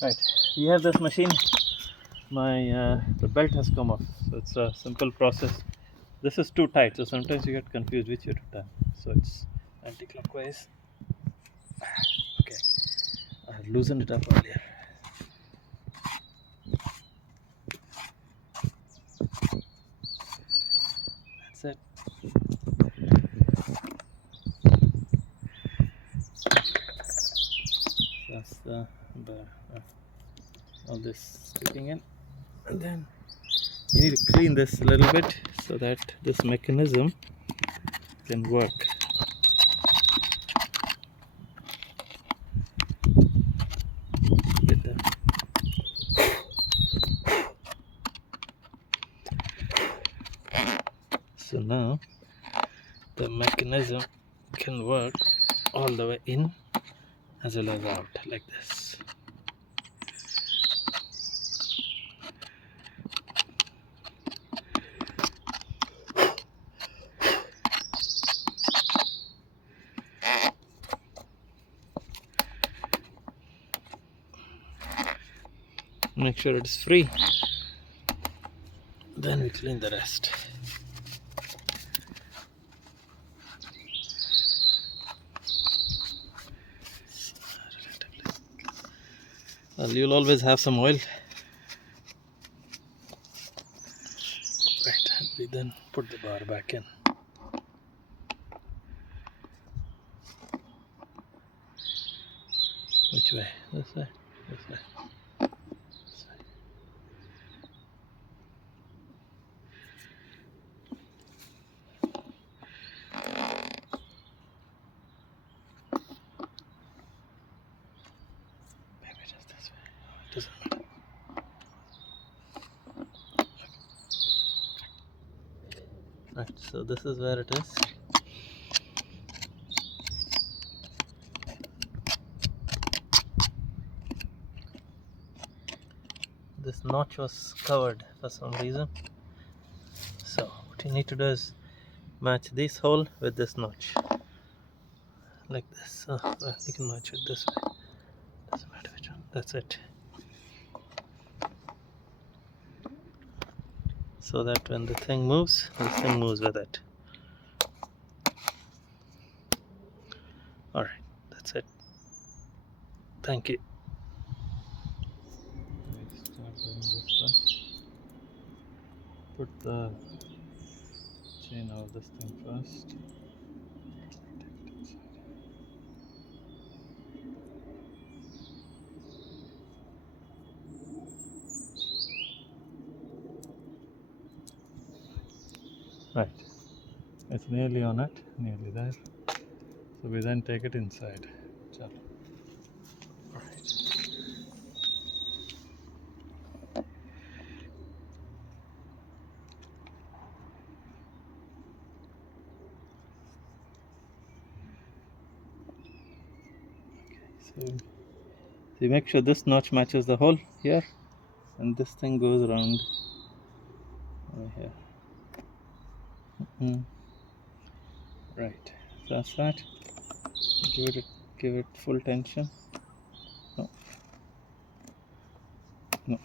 Right, here this machine, the belt has come off, so it's a simple process. This is too tight, so sometimes you get confused which way to turn. So it's anti-clockwise. Okay, I had loosened it up earlier. That's it. That's the all this sticking in, and then you need to clean this a little bit so that this mechanism can work. Get that. So now the mechanism can work all the way in as well as out, like this. Make sure it is free, then we clean the rest. Well, you'll always have some oil. Right, we then put the bar back in. Which way? This way? This way? This way. Maybe just this way. It doesn't matter. Right, so this is where it is. This notch was covered for some reason. So what you need to do is match this hole with this notch. Like this. You can match it this way. Doesn't matter which one. That's it. So that when the thing moves, this thing moves with it. Alright, that's it. Thank you. Start doing this first. Put the chain of this thing first. Right, it's nearly on it, nearly there. So we then take it inside. Chalo. Alright. So you make sure this notch matches the hole here, and this thing goes around here. Right, so that's that. Give it full tension. No. No.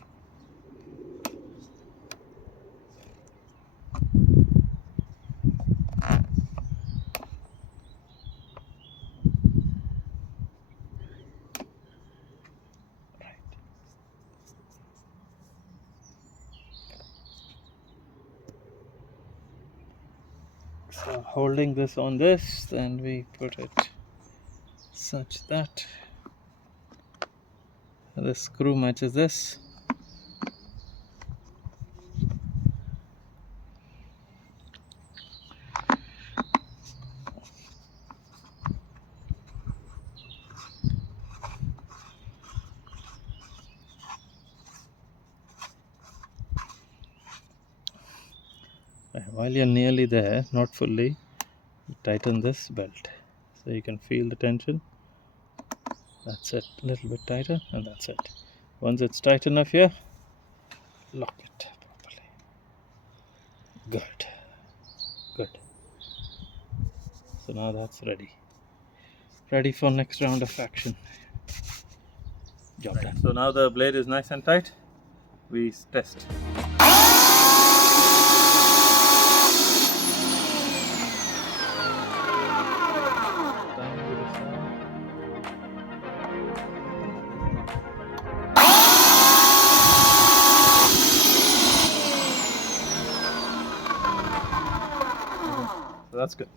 So holding this on this, then we put it such that the screw matches this. While you're nearly there, not fully, tighten this belt so you can feel the tension. That's it, a little bit tighter, and that's it. Once it's tight enough here, lock it properly. Good. So now that's ready for next round of action. Job done. So now the blade is nice and tight. We test. So that's good.